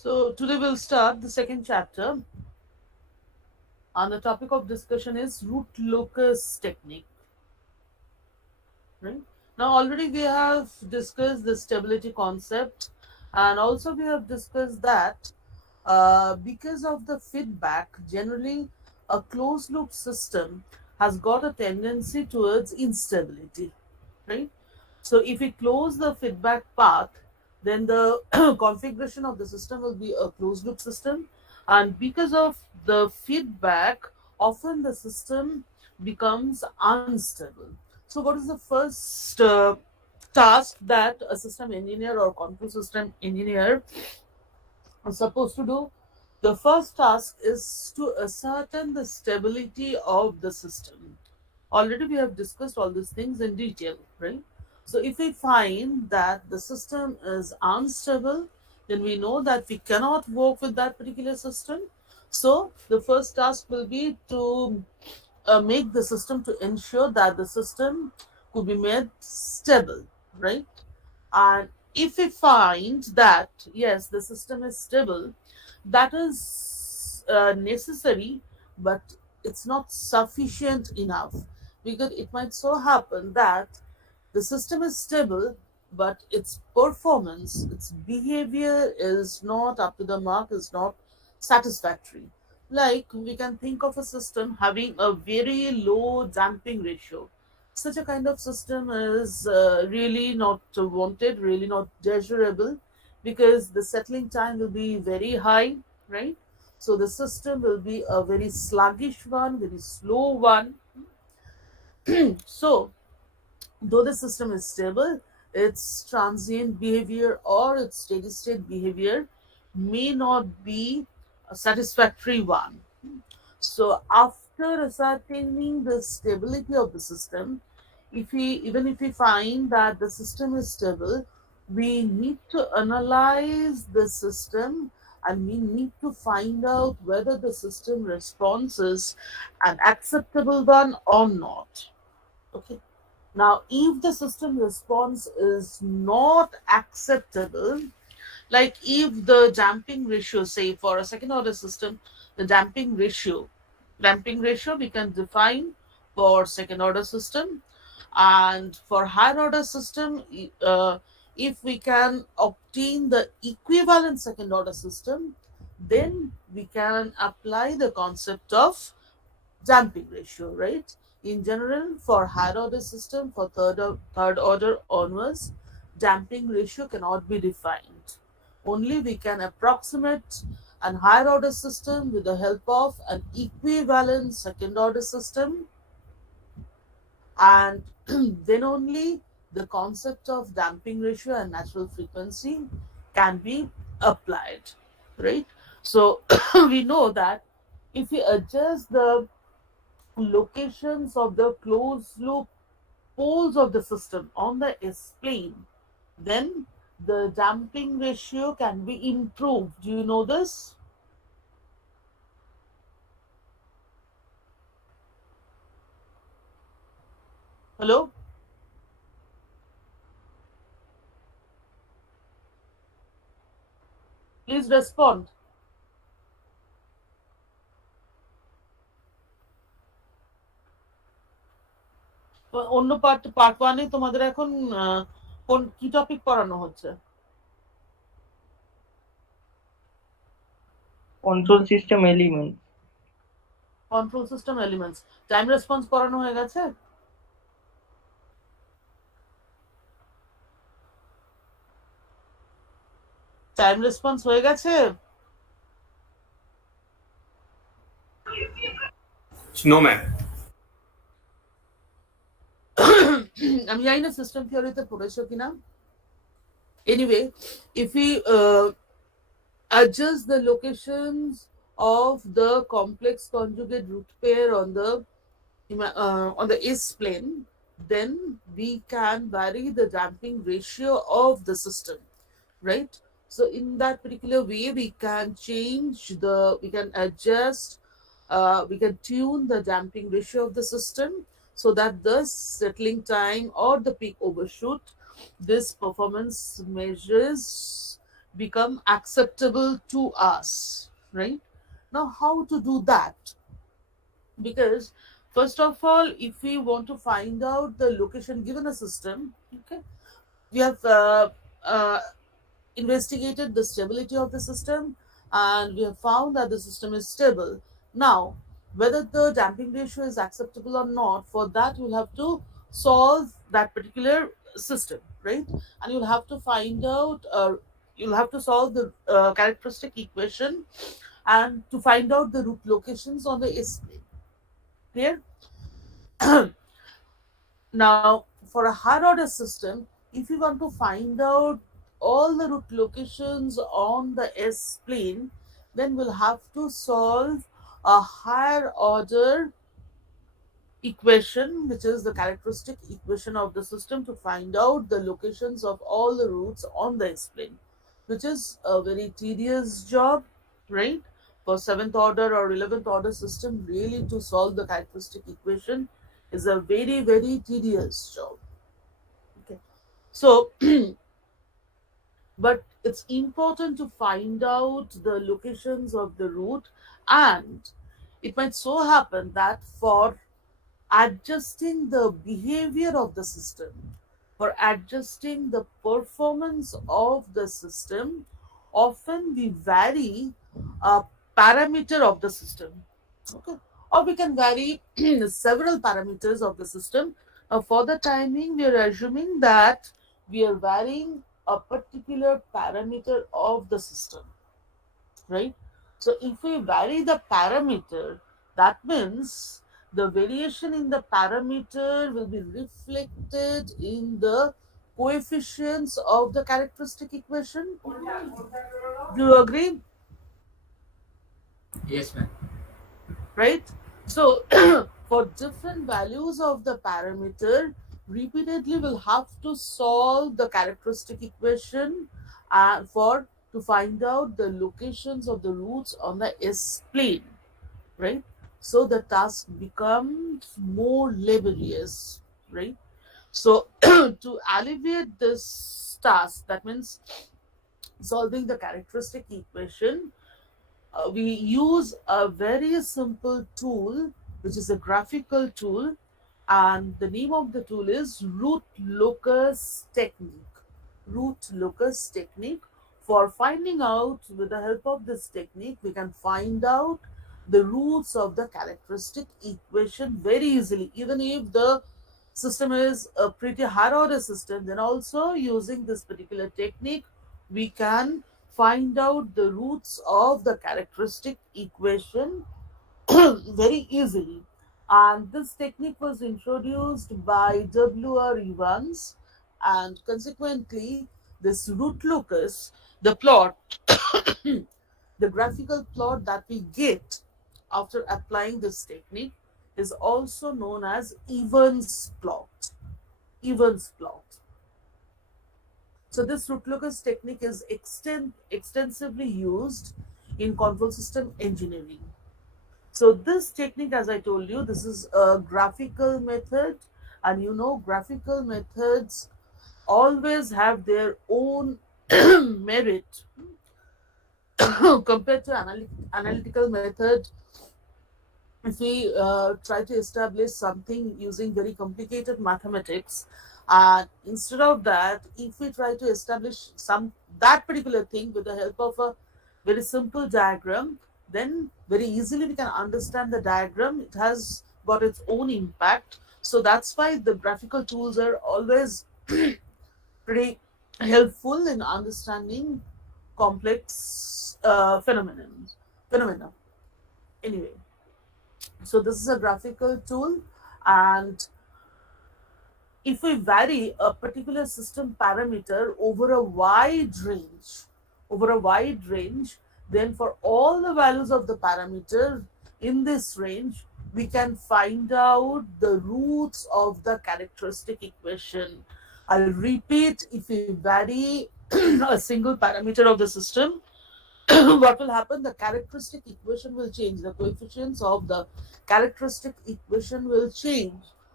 So today we'll start the second chapter, and the topic of discussion is root locus technique. Right now, already we have discussed the stability concept, and also we have discussed that because of the feedback, generally a closed loop system has got a tendency towards instability. Right. So if we close the feedback path, then the configuration of the system will be a closed loop system, and because of the feedback, often the system becomes unstable. So what is the first task that a system engineer or control system engineer are supposed to do? The first task is to ascertain the stability of the system. Already we have discussed all these things in detail, right? So if we find that the system is unstable, then we know that we cannot work with that particular system. So the first task will be to make the system, to ensure that the system could be made stable, right? And if we find that yes, the system is stable, that is necessary, but it's not sufficient enough, because it might so happen that the system is stable, but its performance, its behavior is not up to the mark, is not satisfactory. Like we can think of a system having a very low damping ratio. Such a kind of system is really not wanted, really not desirable, because the settling time will be very high, right? So the system will be a very sluggish one, very slow one. So though the system is stable, its transient behavior or its steady state behavior may not be a satisfactory one. So after ascertaining the stability of the system, if we even if we find that the system is stable, we need to analyze the system, and we need to find out whether the system response is an acceptable one or not. Okay. Now, if the system response is not acceptable, like if the damping ratio, say for a second order system, the damping ratio we can define for second order system, and for higher order system, if we can obtain the equivalent second order system, then we can apply the concept of damping ratio, right? In general, for higher order system, for third order onwards, damping ratio cannot be defined. Only we can approximate an higher order system with the help of an equivalent second order system, and then only the concept of damping ratio and natural frequency can be applied, right? So we know that if we adjust the locations of the closed loop poles of the system on the S plane, then the damping ratio can be improved. Do you know this? Hello? Please respond. তো অন্য part ওয়ানে তোমাদের এখন কোন কি topic পড়ানো হচ্ছে? control system elements. Control system elements. Time response পড়ানো হয়ে গেছে? টাইম রেসপন্স হয়ে গেছে? No, ma'am. আমি জানি না সিস্টেম থিওরিতে পড়েছো কিনা। Anyway, if we adjust the locations of the complex conjugate root pair on the S plane, then we can vary the damping ratio of the system, right? So in that particular way, we can adjust, we can tune the damping ratio of the system, so that the settling time or the peak overshoot, this performance measures become acceptable to us, right? Now, how to do that? Because first of all, if we want to find out the location given a system, okay, we have uh, investigated the stability of the system, and we have found that the system is stable. Now, whether the damping ratio is acceptable or not, for that you'll have to solve that particular system, right? And you'll have to find out, you'll have to solve the characteristic equation and to find out the root locations on the S plane. Clear? Now, for a higher order system, if you want to find out all the root locations on the S plane, then we'll have to solve a higher order equation, which is the characteristic equation of the system, to find out the locations of all the roots on the S plane, which is a very tedious job, right? For seventh order or 11th order system, really to solve the characteristic equation is a very, very tedious job. Okay. So, but it's important to find out the locations of the root, and it might so happen that for adjusting the behavior of the system, for adjusting the performance of the system, often we vary a parameter of the system. Okay. Or we can vary several parameters of the system. For the timing, we are assuming that we are varying a particular parameter of the system, right? So if we vary the parameter, that means the variation in the parameter will be reflected in the coefficients of the characteristic equation. Do you agree? Yes, ma'am. Right? So for different values of the parameter, repeatedly we'll have to solve the characteristic equation for to find out the locations of the roots on the S plane, right? So the task becomes more laborious, right? So to alleviate this task, that means solving the characteristic equation, we use a very simple tool, which is a graphical tool, and the name of the tool is root locus technique. Root locus technique. For finding out, with the help of this technique, we can find out the roots of the characteristic equation very easily, even if the system is a pretty high order system. Then also using this particular technique, we can find out the roots of the characteristic equation very easily. And this technique was introduced by W.R. Evans, and consequently, this root locus, the plot, the graphical plot that we get after applying this technique, is also known as Evans plot. Evans plot. So this root locus technique is extensively used in control system engineering. So this technique, as I told you, this is a graphical method, and you know graphical methods always have their own merit compared to analytical method. If we try to establish something using very complicated mathematics, instead of that, if we try to establish some that particular thing with the help of a very simple diagram, then very easily we can understand the diagram. It has got its own impact. So that's why the graphical tools are always pretty helpful in understanding complex phenomena. Anyway, so this is a graphical tool, and if we vary a particular system parameter over a wide range, then for all the values of the parameter in this range, we can find out the roots of the characteristic equation. I'll repeat, if we vary a single parameter of the system, what will happen? The characteristic equation will change. The coefficients of the characteristic equation will change.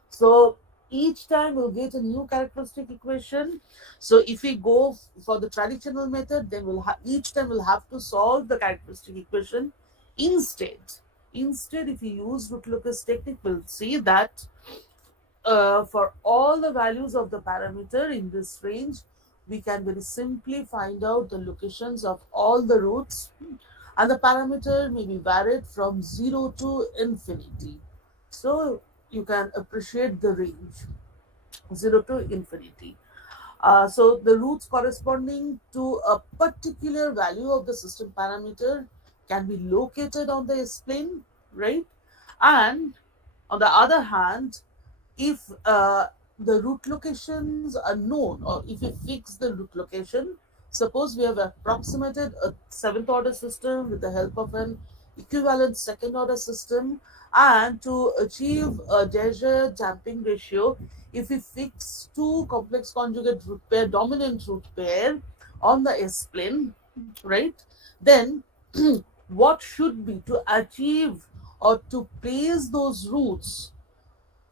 So each time we'll get a new characteristic equation. So if we go for the traditional method, then each time we'll have to solve the characteristic equation. Instead, if we use Root-Lucas technique, we'll see that for all the values of the parameter in this range, we can very simply find out the locations of all the roots, and the parameter may be varied from 0 to infinity. So you can appreciate the range 0 to infinity. So the roots corresponding to a particular value of the system parameter can be located on the S-plane, right? And on the other hand, if the root locations are known, or if we fix the root location, suppose we have approximated a seventh order system with the help of an equivalent second order system, and to achieve a Jaeger damping ratio, if we fix two complex conjugate root pair, dominant root pair on the S plane, right, then what should be to achieve or to place those roots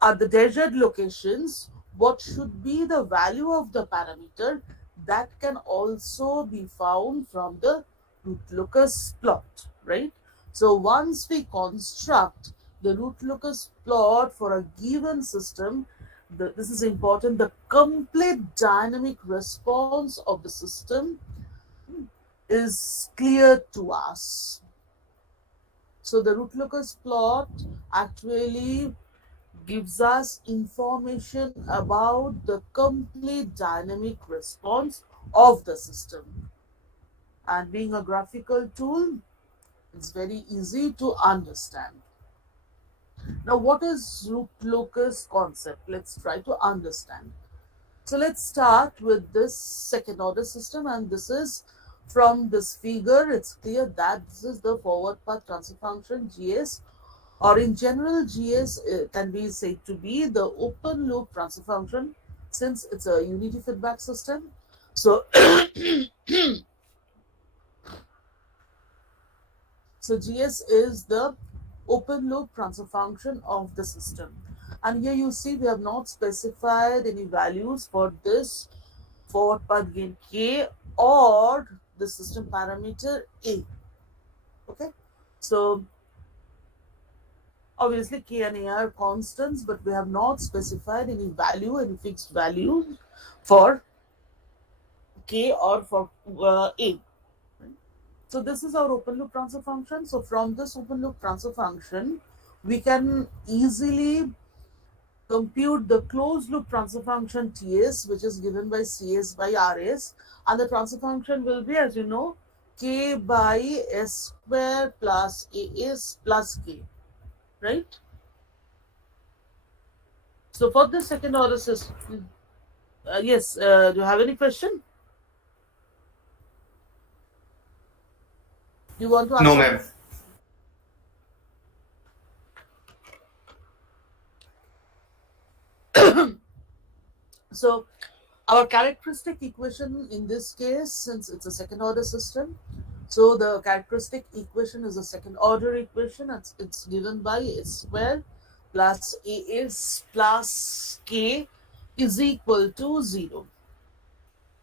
at the desired locations, what should be the value of the parameter, that can also be found from the Root-Lucas plot, right? So once we construct the Root-Lucas plot for a given system, this is important, the complete dynamic response of the system is clear to us. So the Root-Lucas plot actually gives us information about the complete dynamic response of the system. And being a graphical tool, it's very easy to understand. Now, what is Root-Lucas concept? Let's try to understand. So let's start with this second order system, and this is from this figure, it's clear that this is the forward path transfer function GS, or in general GS can be said to be the open loop transfer function, since it's a unity feedback system. So so GS is the open loop transfer function of the system, and here you see we have not specified any values for this forward path gain K or the system parameter A. Okay, so obviously K and A are constants, but we have not specified any value, any fixed value for K or for A. So this is our open loop transfer function. So from this open loop transfer function, we can easily compute the closed loop transfer function Ts, which is given by Cs by Rs, and the transfer function will be, as you know, K by S square plus As plus K, right? So for the second order system, yes, do you have any question? Do you want to ask No, something? ma'am. So our characteristic equation in this case, since it's a second order system, so the characteristic equation is a second order equation. It's given by S square plus As plus K is equal to 0.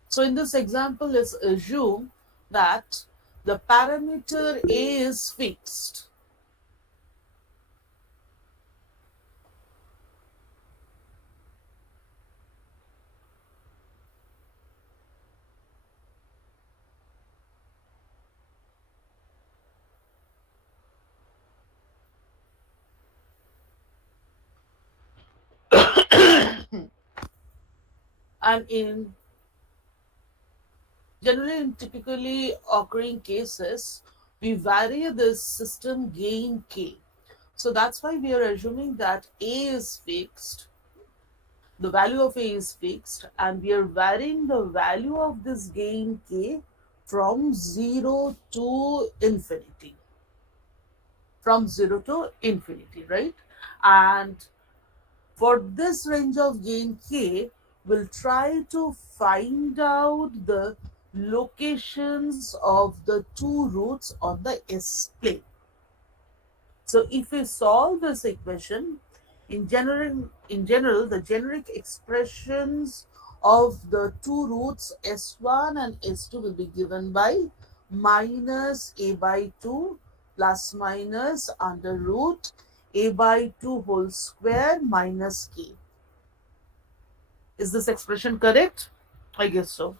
So in this example, let's assume that the parameter A is fixed. And in generally, in typically occurring cases, we vary this system gain K. So that's why we are assuming that A is fixed, the value of A is fixed, and we are varying the value of this gain K from 0 to infinity. From 0 to infinity, right? And for this range of gain K, we'll try to find out the locations of the two roots on the S plane. So if we solve this equation, In general, the generic expressions of the two roots s1 and s2 will be given by minus a by 2 plus minus under root a by 2 whole square minus k. Is this expression correct? I guess so.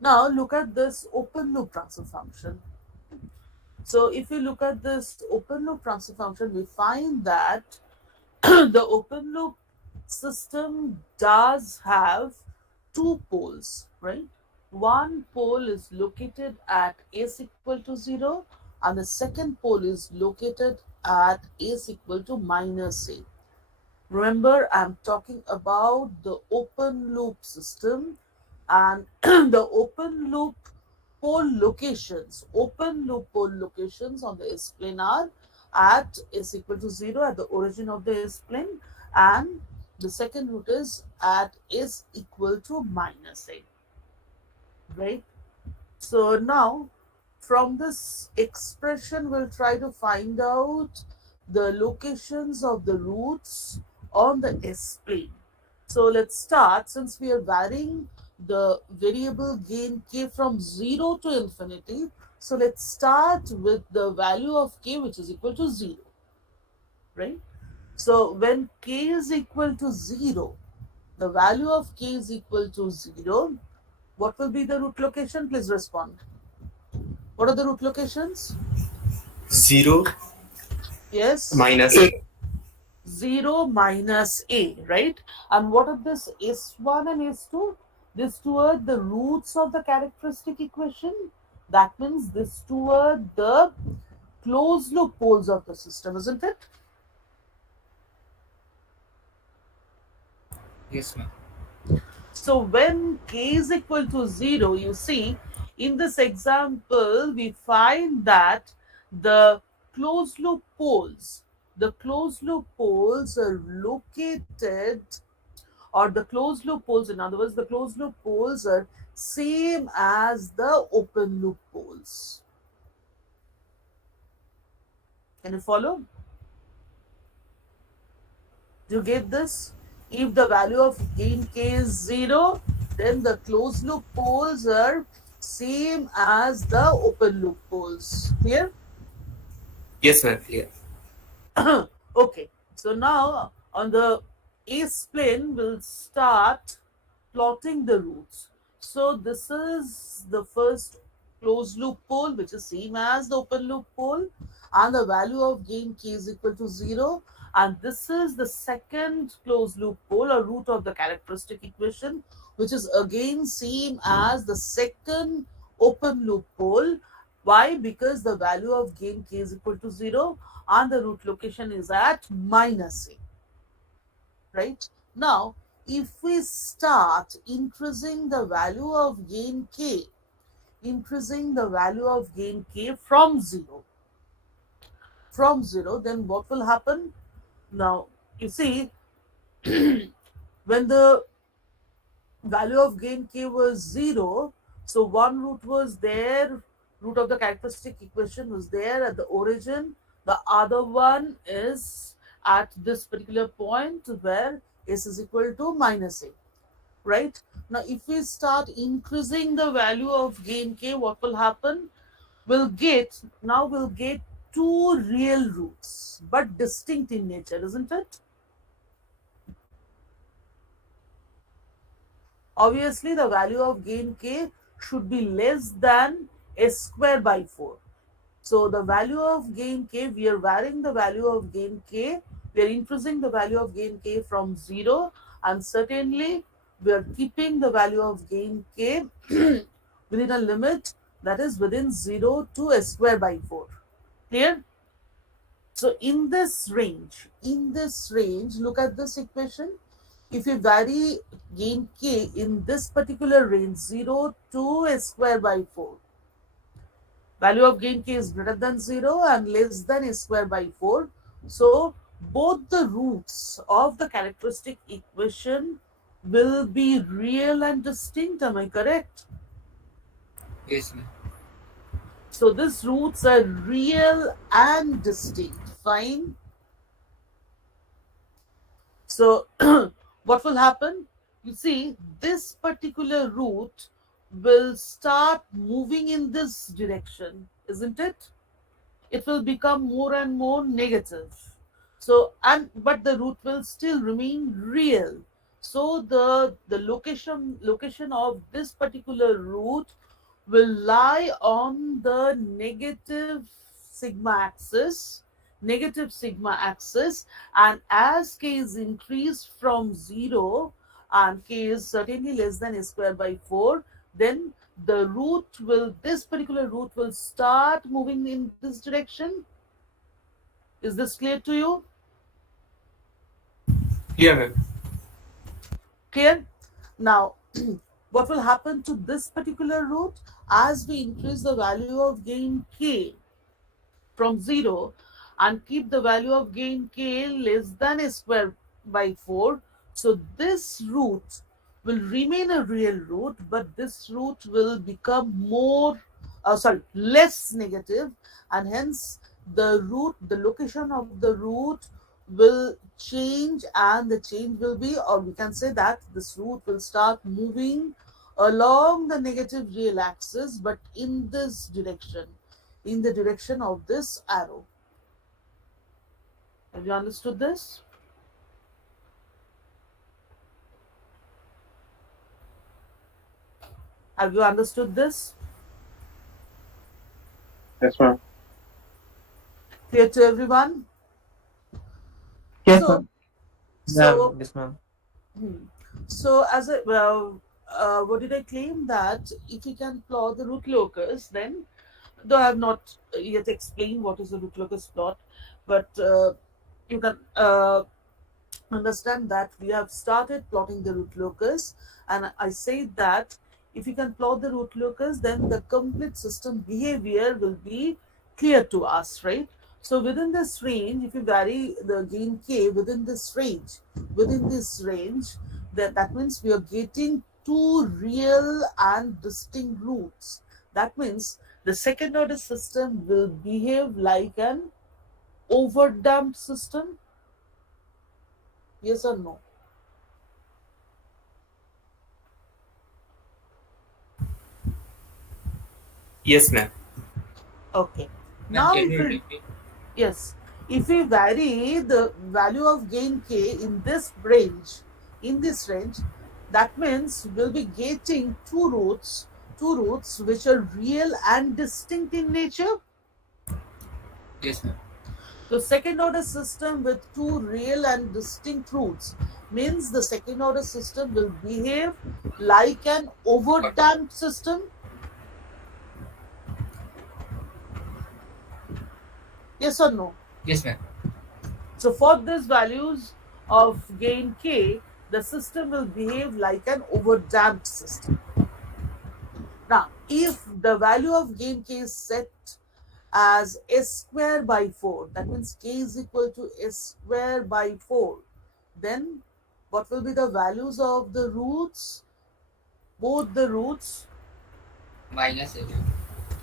Now look at this open loop transfer function. So if you look at this open loop transfer function, we find that the open loop system does have two poles, right? One pole is located at s equal to 0 and the second pole is located at s equal to minus a. Remember, I'm talking about the open loop system, and the open loop pole locations on the S plane are at s equal to 0 at the origin of the S plane, and the second root is at s equal to minus a, right? So now from this expression, we'll try to find out the locations of the roots on the S plane. So let's start, since we are varying the variable gain k from 0 to infinity. So let's start with the value of k which is equal to 0, right? So when k is equal to 0, the value of k is equal to 0, what will be the root location? Please respond. What are the root locations? 0 Yes, minus a. 0 minus a, right? And what are this s1 and s2? These two are the roots of the characteristic equation. That means these two are the closed loop poles of the system, isn't it? Yes, ma'am. So when k is equal to 0, you see, in this example, we find that the closed loop poles, are located, or the closed loop poles, in other words, the closed loop poles are same as the open loop poles. Can you follow? Do you get this? If the value of gain k is 0, then the closed loop poles are same as the open loop poles. Clear? Yes, ma'am. Clear. Okay. So now on the S plane, we'll start plotting the roots. So this is the first closed loop pole, which is same as the open loop pole, and the value of gain k is equal to 0. And this is the second closed loop pole or root of the characteristic equation, which is again same as the second open loop pole. Why? Because the value of gain k is equal to 0 and the root location is at minus a, right? Now, if we start increasing the value of gain k, from 0, then what will happen? Now, you see, when the value of gain k was 0, so one root was there, root of the characteristic equation was there at the origin, the other one is at this particular point where s is equal to minus a, right? Now if we start increasing the value of gain k, what will happen? We'll get two real roots but distinct in nature, isn't it? Obviously the value of gain k should be less than s square by 4. So the value of gain k, we are varying the value of gain k, we are increasing the value of gain k from 0, and certainly we are keeping the value of gain k within a limit that is within 0 to s square by 4. Clear? So in this range, look at this equation. If you vary gain k in this particular range 0 to s square by 4, value of gain k is greater than 0 and less than s square by 4. So both the roots of the characteristic equation will be real and distinct. Am I correct? Yes, ma'am. So these roots are real and distinct. Fine. So what will happen? You see, this particular root will start moving in this direction, isn't it? It will become more and more negative. So and but the root will still remain real. So the location of this particular root will lie on the negative sigma axis, and as k is increased from 0 and k is certainly less than a square by 4, then this particular root will start moving in this direction. Is this clear to you? Clear, ma'am. Clear? Now, what will happen to this particular root? As we increase the value of gain k from 0 and keep the value of gain k less than a square by 4, so this root will remain a real root, but this root will become less negative, and hence the location of the root will change, and the change will be, or we can say that this root will start moving along the negative real axis, but in this direction, in the direction of this arrow. Have you understood this? Have you understood this? Yes, ma'am. Clear to everyone? Yes, So, ma'am. so, Yes, ma'am. hmm. So as I well, what did I claim that if you can plot the root locus, then though I have not yet explained what is the root locus plot, but you can understand that we have started plotting the root locus, and I say that if you can plot the root locus, then the complete system behavior will be clear to us, right? So within this range, if you vary the gain k within this range, that means we are getting two real and distinct roots. That means the second order system will behave like an overdamped system. Yes or no? Yes, ma'am. Okay. Ma'am, Now, can if you we repeat? yes, if we vary the value of gain k in this range, that means we'll be getting two roots which are real and distinct in nature. Yes, ma'am. The second order system with two real and distinct roots means the second order system will behave like an overdamped system. Yes or no? Yes, ma'am. So for these values of gain k, the system will behave like an overdamped system. Now, if the value of gain k is set as s square by 4, that means k is equal to s square by 4, then what will be the values of the roots? Both the roots Minus a.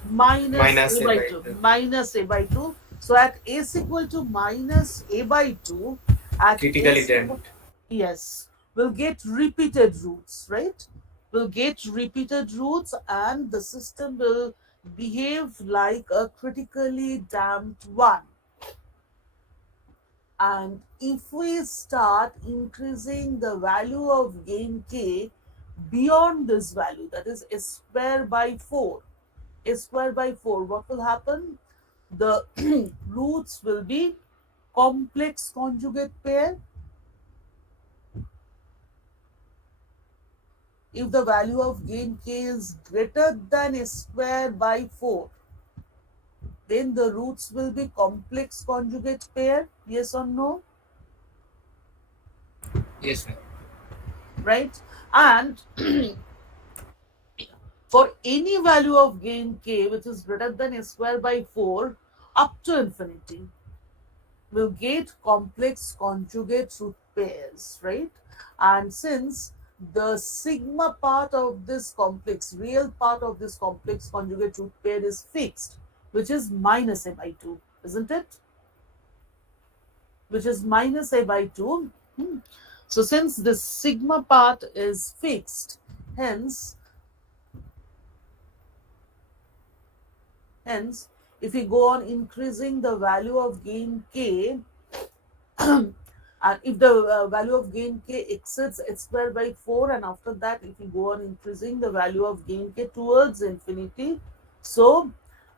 minus Minus a a by by 2, 2. minus a by 2. So at s equal to minus a by 2, at Critically s equal, damped. yes, we'll get repeated roots, right? We'll get repeated roots, and the system will behave like a critically damped one. And if we start increasing the value of gain k beyond this value, that is s square by 4, s square by 4, what will happen? The roots will be complex conjugate pair. If the value of gain k is greater than s square by 4, then the roots will be complex conjugate pair. Yes or no? Yes, ma'am. Right? And for any value of gain k which is greater than s square by 4 up to infinity, we'll get complex conjugate root pairs, right? And since the sigma part of this complex, real part of this complex conjugate root pair is fixed, which is minus a by 2, isn't it? Which is minus a by 2. So since the sigma part is fixed, hence, if we go on increasing the value of gain k, and if the value of gain k exceeds h square by 4, and after that if we go on increasing the value of gain k towards infinity, so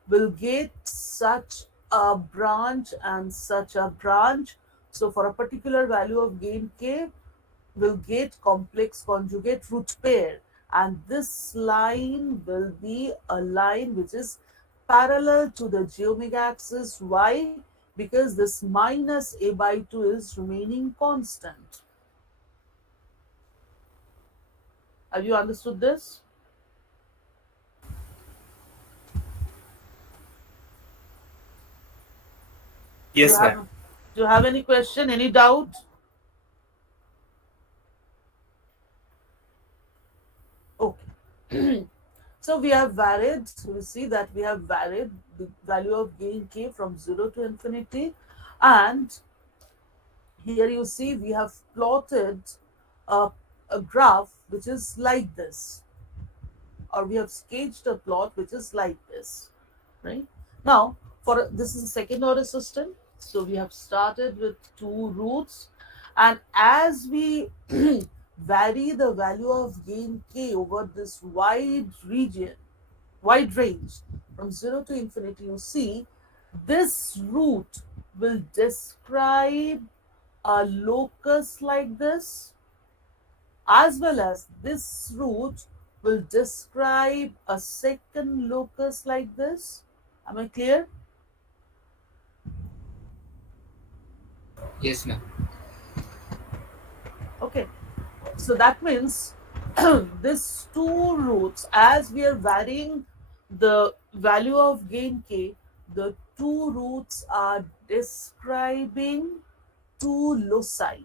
we'll get such a branch and such a branch. So for a particular value of gain k, we'll get complex conjugate root pair, and this line will be a line which is parallel to the j omega axis. Why? Because this minus a by 2 is remaining constant. Have you understood this? Do you Yes, ma'am. have, do you have any question, any doubt? Okay. So we have varied, we see that we have varied the value of gain k from 0 to infinity, and here you see we have plotted a, a graph which is like this, or we have sketched a plot which is like this, right? Now, for this is a second order system, so we have started with two roots, and as we vary the value of gain k over this wide region, wide range from 0 to infinity, you see this root will describe a locus like this, as well as this root will describe a second locus like this. Am I clear? Yes, ma'am. Okay. So that means these two roots, as we are varying the value of gain k, the two roots are describing two loci.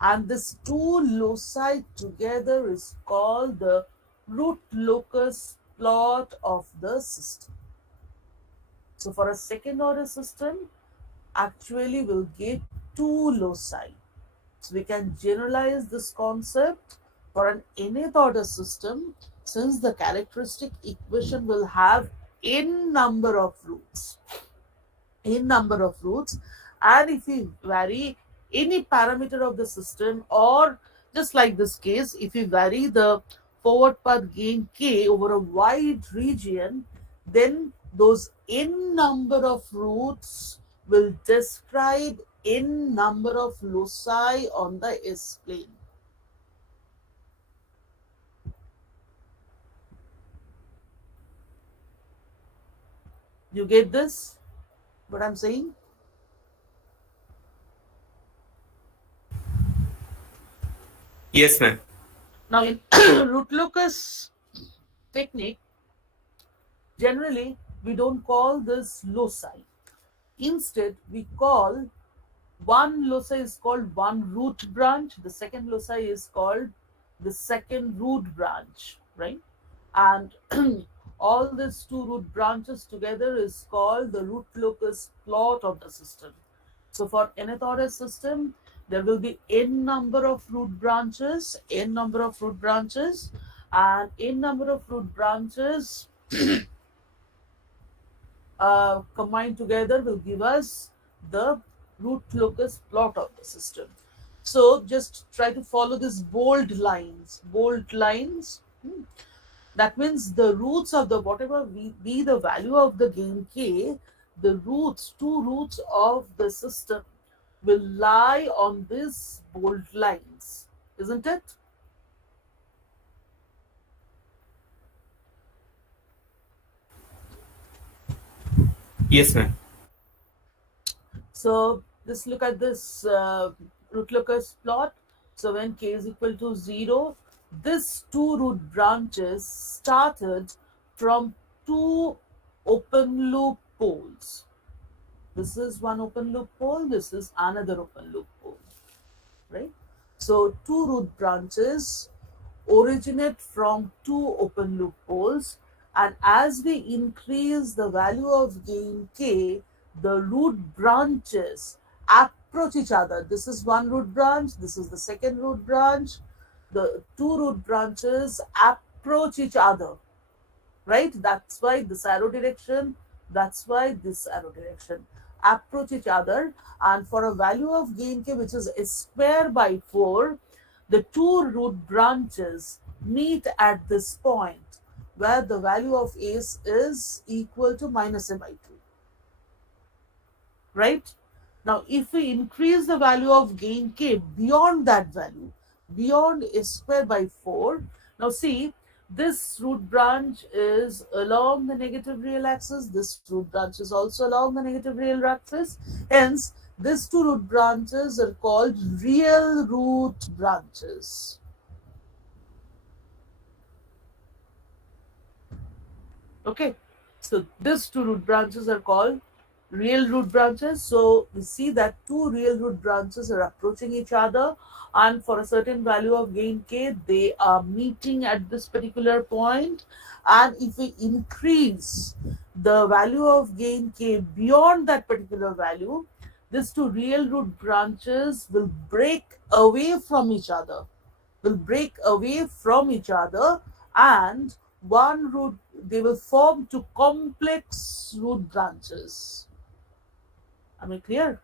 And this two loci together is called the root locus plot of the system. So for a second order system, actually we'll get two loci. So we can generalize this concept for an nth order system, since the characteristic equation will have n number of roots. N number of roots, and if we vary any parameter of the system, or just like this case, if we vary the forward path gain k over a wide region, then those n number of roots will describe n number of loci on the S plane. You get this? What I'm saying? Yes, ma'am. Now in root locus technique, generally we don't call this loci. Instead, we call one loci is called one root branch, the second loci is called the second root branch, right? And all these two root branches together is called the root locus plot of the system. So for nth order system, there will be n number of root branches, n number of root branches, and n number of root branches combined together will give us the root locus plot of the system. So just try to follow these bold lines. Bold lines. That means the roots of the whatever be the value of the gain k, the roots, two roots of the system will lie on these bold lines, isn't it? Yes, ma'am. So just look at this root locus plot. So when k is equal to 0, this two root branches started from two open loop poles. This is one open loop pole, this is another open loop pole. right? So two root branches originate from two open loop poles, and as we increase the value of gain k, the root branches approach each other. This is one root branch, this is the second root branch. The two root branches approach each other, right? That's why this arrow direction, that's why this arrow direction approach each other. And for a value of gain k which is s square by 4, the two root branches meet at this point where the value of s is equal to minus a by 2, right? Now, if we increase the value of gain k beyond that value, beyond s square by 4, now see, this root branch is along the negative real axis, this root branch is also along the negative real axis. Hence, these two root branches are called real root branches. Okay, so these two root branches are called real root branches. So we see that two real root branches are approaching each other, and for a certain value of gain k, they are meeting at this particular point. And if we increase the value of gain k beyond that particular value, these two real root branches will break away from each other, and one root, they will form two complex root branches. Am I clear?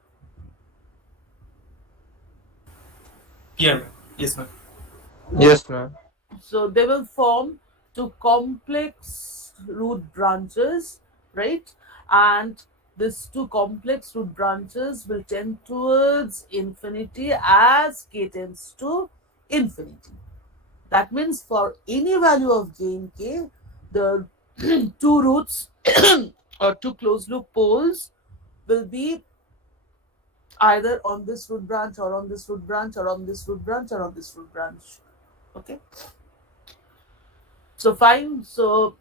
Yeah, ma'am. Yes, ma'am. Yes, ma'am. So they will form two complex root branches, right? And these two complex root branches will tend towards infinity as k tends to infinity. That means for any value of gain k, the two roots or two closed loop poles will be either on this root branch or on this root branch or on this root branch or on this root branch. Okay. So fine. So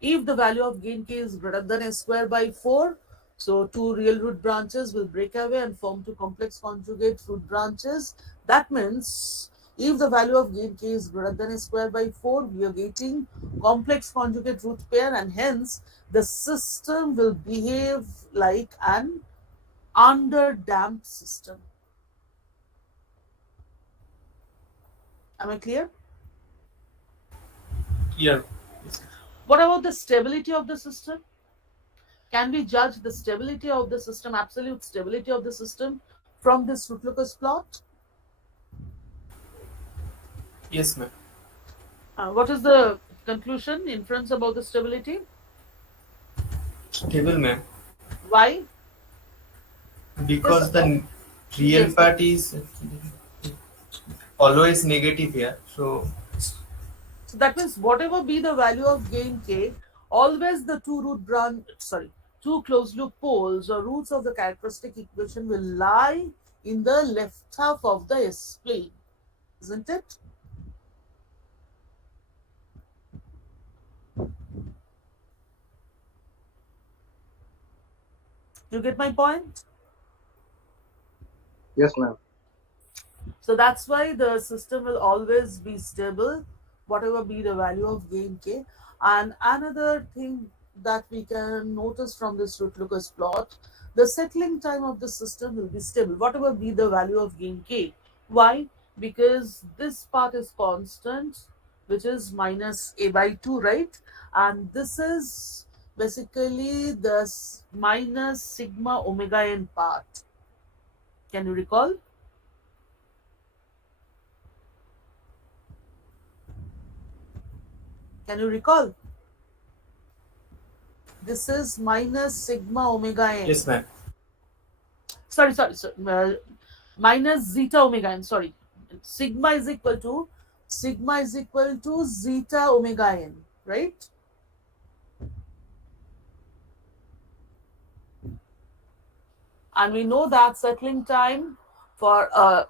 if the value of gain k is greater than s square by 4, so two real root branches will break away and form two complex conjugate root branches. That means if the value of gain k is greater than s square by 4, we are getting complex conjugate root pair, and hence the system will behave like an underdamped system. Am I clear? Yeah. What about the stability of the system? Can we judge the stability of the system, absolute stability of the system, from this Root-Lucas plot? Yes, ma'am. What is the conclusion, inference about the stability? Stable, ma'am. Why? Because the real Yes. part is always negative here. So So that means whatever be the value of gain k, always the two closed loop poles or roots of the characteristic equation will lie in the left half of the S plane, isn't it? You get my point? Yes, ma'am. So that's why the system will always be stable, whatever be the value of gain k. And another thing that we can notice from this Root-Lucas plot, the settling time of the system will be stable, whatever be the value of gain k. Why? Because this part is constant, which is minus a by 2, right? And this is basically the minus sigma omega n part. Can you recall? Can you recall? This is minus sigma omega n. yes, ma'am. Sorry. Minus zeta omega n. Sorry. Sigma is equal to zeta omega n, right? And we know that settling time for a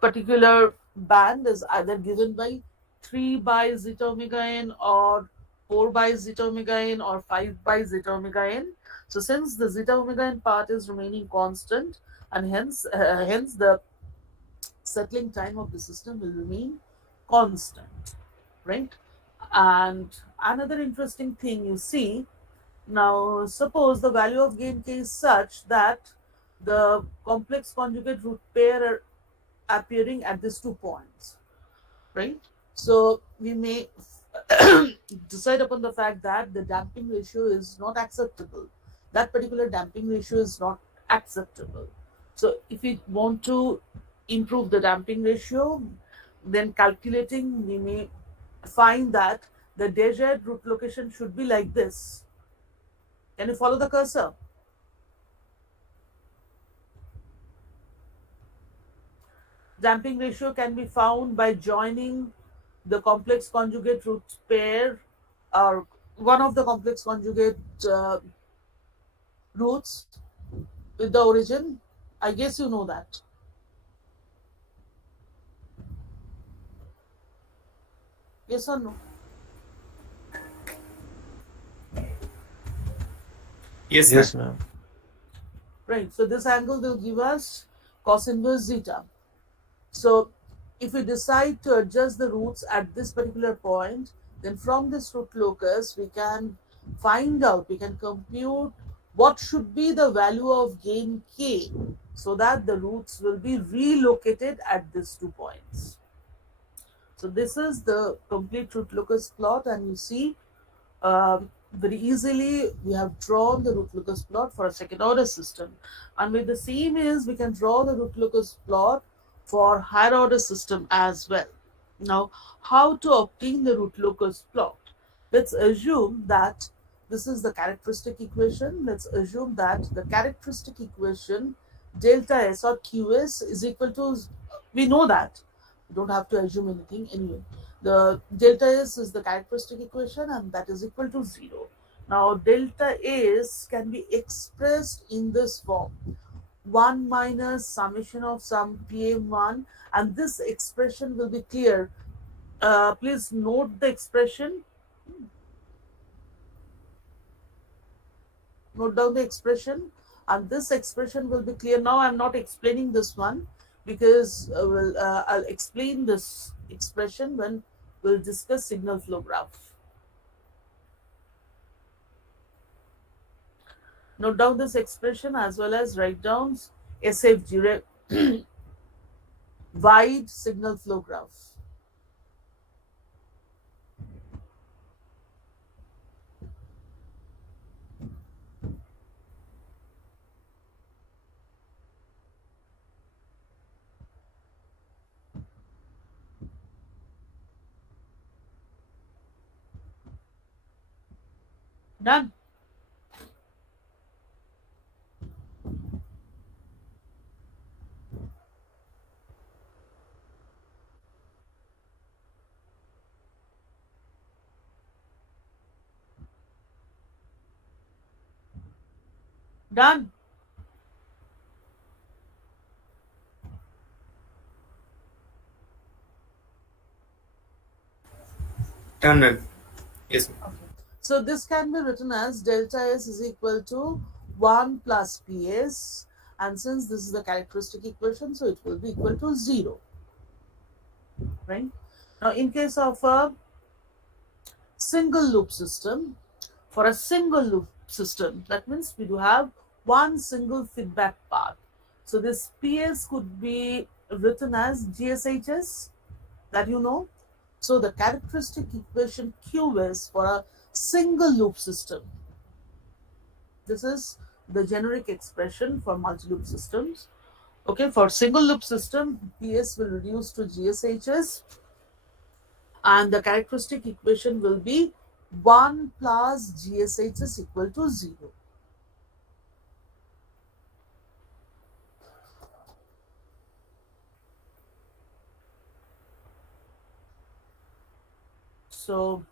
particular band is either given by 3 by zeta omega n or 4 by zeta omega n or 5 by zeta omega n. So since the zeta omega n part is remaining constant, and hence the settling time of the system will remain constant, right? And another interesting thing you see, now suppose the value of gain k is such that the complex conjugate root pair are appearing at these 2 points, right? So we may decide upon the fact that the damping ratio is not acceptable. That particular damping ratio is not acceptable. So if we want to improve the damping ratio, then calculating, we may find that the desired root location should be like this. Can you follow the cursor? Damping ratio can be found by joining the complex conjugate root pair or one of the complex conjugate roots with the origin. I guess you know that. Yes or no? yes, Yes, ma'am. ma'am. Right. So this angle will give us cos inverse zeta. So if we decide to adjust the roots at this particular point, then from this root locus, we can find out, we can compute what should be the value of gain k so that the roots will be relocated at these 2 points. So this is the complete root locus plot, and you see very easily we have drawn the root locus plot for a second order system, and with the same is we can draw the root locus plot for higher order system as well. Now, how to obtain the root locus plot? Let's assume that this is the characteristic equation. Let's assume that the characteristic equation delta s or qs is equal to, we know that, you don't have to assume anything anyway. The delta s is the characteristic equation, and that is equal to 0. Now delta s can be expressed in this form: 1 minus summation of some pm1, and this expression will be clear. Please note the expression, note down the expression, and this expression will be clear. Now I'm not explaining this one because I'll explain this expression when we'll discuss signal flow graph. Note down this expression as well as write down SFG, wide signal flow graph. Done. Done. Done, ma'am. Yes, ma'am. Okay. So this can be written as delta S is equal to 1 plus PS, and since this is the characteristic equation, so it will be equal to 0, right? Now in case of a single loop system, for a single loop system, that means we do have one single feedback path. So this PS could be written as GSHS, that you know. So the characteristic equation QS for a single loop system. This is the generic expression for multi-loop systems. Okay, for single loop system, PS will reduce to GSHS, and the characteristic equation will be 1 plus GSHS equal to 0. So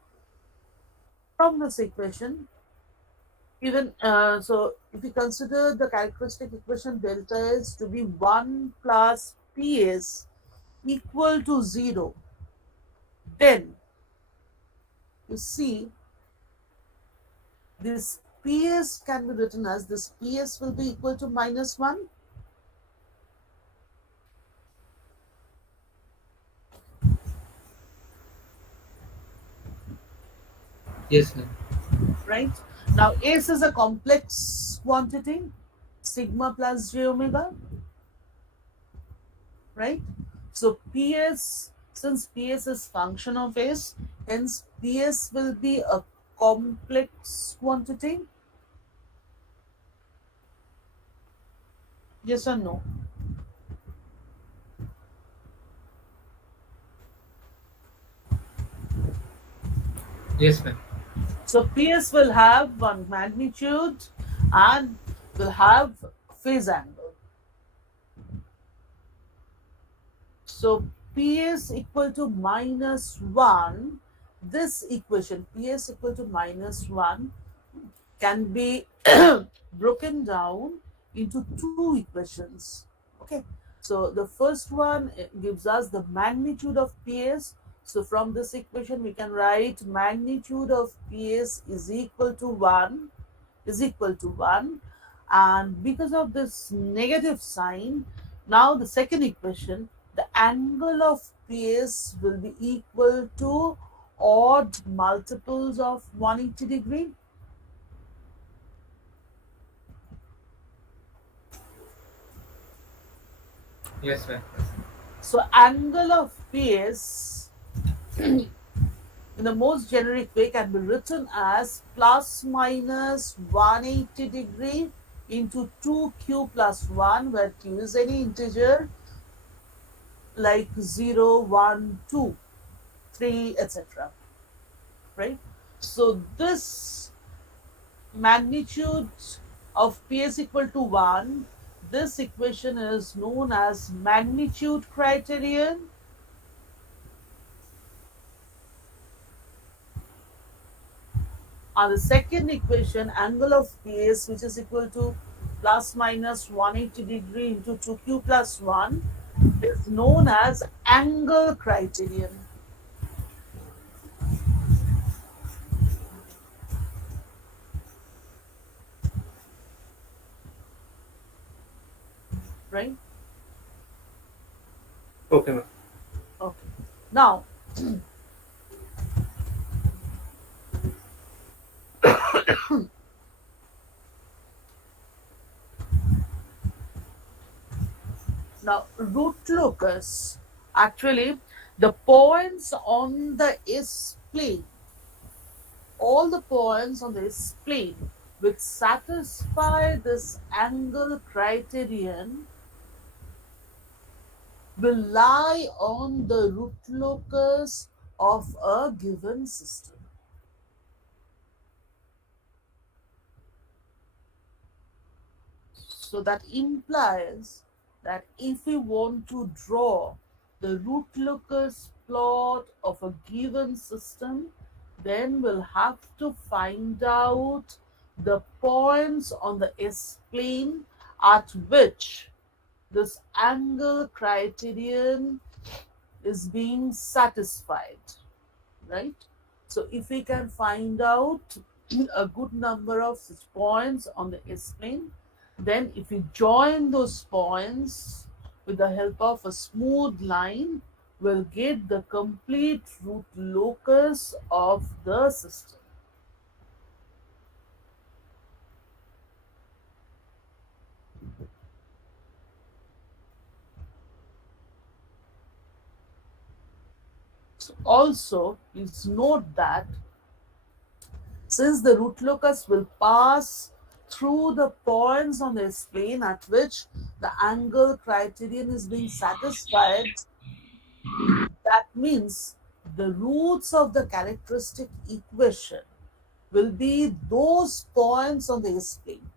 from this equation, even so if we consider the characteristic equation delta S to be 1 plus PS equal to 0, then you see this PS can be written as, this PS will be equal to minus 1. Yes, sir. right? Now, S is a complex quantity, sigma plus j omega, right? So PS, since PS is function of S, hence PS will be a complex quantity. Yes or no? Yes, ma'am. So PS will have one magnitude and will have phase angle. So PS equal to minus 1, this equation PS equal to minus 1 can be broken down into two equations. Okay, so the first one gives us the magnitude of PS. So from this equation we can write magnitude of PS is equal to 1, is equal to 1, and because of this negative sign, now the second equation, the angle of PS will be equal to odd multiples of 180 degree. Yes, ma'am. So angle of PS in the most generic way can be written as plus minus 180 degree into 2q plus 1, where q is any integer like 0, 1, 2, 3, etc. Right? So this magnitude of PS equal to 1, this equation is known as magnitude criterion. And the second equation, angle of PS, which is equal to plus minus 180 degree into 2q plus 1, is known as angle criterion, right? Okay, ma'am. Okay. Now, now root locus, actually, the points on the S plane, all the points on the S plane which satisfy this angle criterion will lie on the root locus of a given system. So that implies that if we want to draw the root locus plot of a given system, then we'll have to find out the points on the S plane at which this angle criterion is being satisfied, right? So if we can find out a good number of such points on the S plane, then if we join those points with the help of a smooth line, we'll get the complete root locus of the system. So also, please note that since the root locus will pass through the points on the S plane at which the angle criterion is being satisfied, that means the roots of the characteristic equation will be those points on the S plane.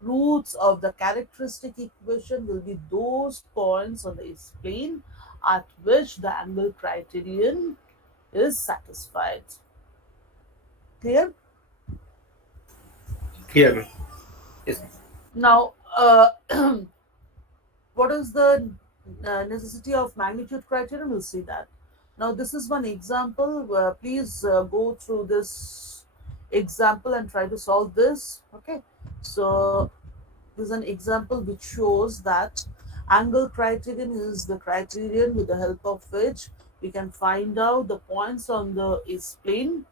Roots of the characteristic equation will be those points on the S plane at which the angle criterion is satisfied. Clear? Clear, ma'am. Yes, ma'am. Now, what is the necessity of magnitude criterion? We'll see that. Now, this is one example. Please go through this example and try to solve this. Okay. So, this is an example which shows that angle criterion is the criterion with the help of which we can find out the points on the S plane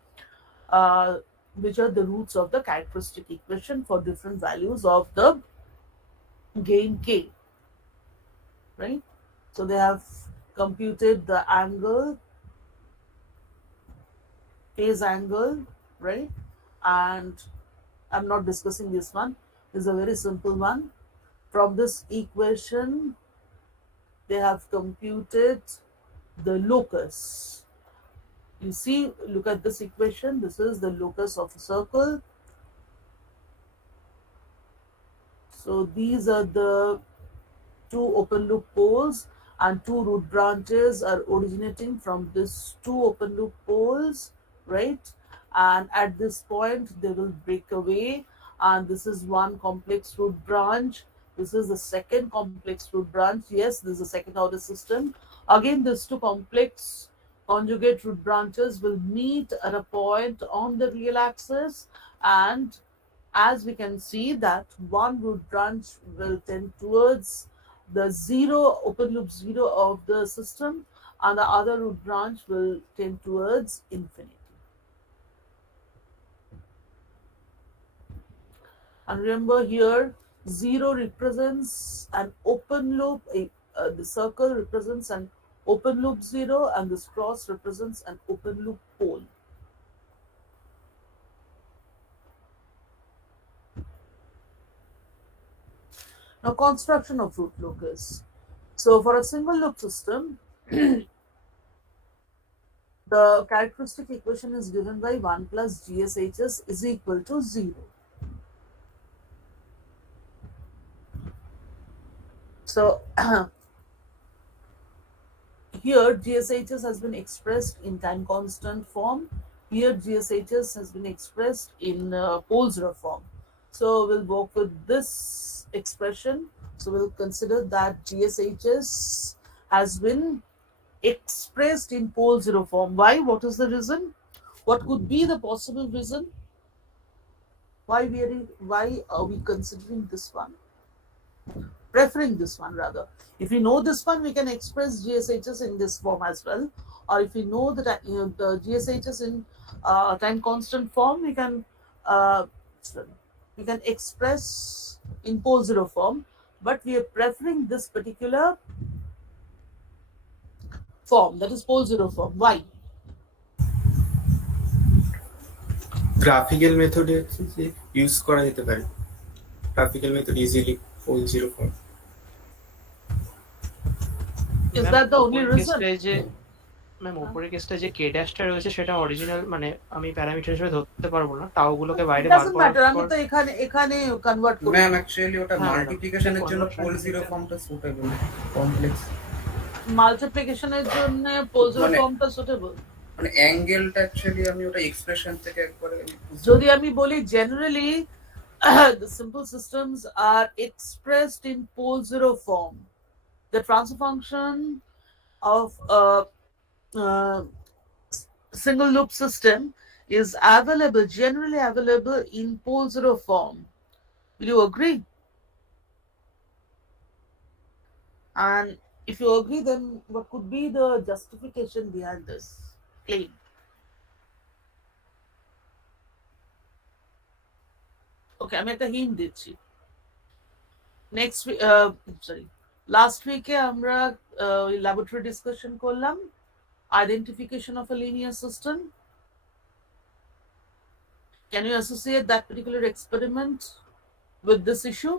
which are the roots of the characteristic equation for different values of the gain k, right? So they have computed the angle, phase angle, right? And I'm not discussing this one. This is a very simple one. From this equation, they have computed the locus. You see, look at this equation. This is the locus of a circle. So these are the two open loop poles, and two root branches are originating from this two open loop poles, right? And at this point they will break away, and this is one complex root branch, this is the second complex root branch. Yes, this is a second order system. Again, these two complex conjugate root branches will meet at a point on the real axis, and as we can see that one root branch will tend towards the zero, open loop zero of the system, and the other root branch will tend towards infinity. And remember here, zero represents an open loop, the circle represents an open loop zero, and this cross represents an open loop pole. Now, construction of root locus. So, for a single loop system, the characteristic equation is given by 1 plus GSHS is equal to 0. So, here GSHS has been expressed in time constant form. Here GSHS has been expressed in Polzner form. So we'll work with this expression. So we'll consider that GSHS has been expressed in Polzner form. Why? What is the reason? What could be the possible reason? Why are we considering this one? Preferring this one rather. If we know this one, we can express GSHS in this form as well. Or if we know that the GSHS in time constant form, we can express in pole zero form. But we are preferring this particular form, that is pole zero form. Why? Graphical মেথডে use করা যেতে পারে graphical method easily pole zero form Is that the only reason? Ma'am উপরের কেসটা যে কে ড্যাশটা রয়েছে সেটা original, মানে আমি প্যারামিটার হিসেবে ধরতে পারবো না, তাওগুলোকে বাইরে বার Doesn't matter, আমি তো এখানে কনভার্ট করি। ম্যাম অ্যাকচুয়ালি ওটা হ্যাঁ, মাল্টিপ্লিকেশনের জন্য পোল জিরো ফর্মটা সুটেবল, কমপ্লেক্স মাল্টিপ্লিকেশনের জন্য পোল জিরো ফর্মটা সুটেবল। মানে অ্যাঙ্গেলটা অ্যাকচুয়ালি আমি ওটা এক্সপ্রেশন থেকে একবারে যদি আমি বলি generally the simple systems are expressed in pole zero form. The transfer function of a single loop system is generally available in pole zero form. Will you agree? And if you agree, then what could be the justification behind this claim? Okay, আমি একটা hint দিচ্ছি। Last উইকে আমরা laboratory discussion করলাম identification of a linear system. Can you associate that particular experiment with this issue?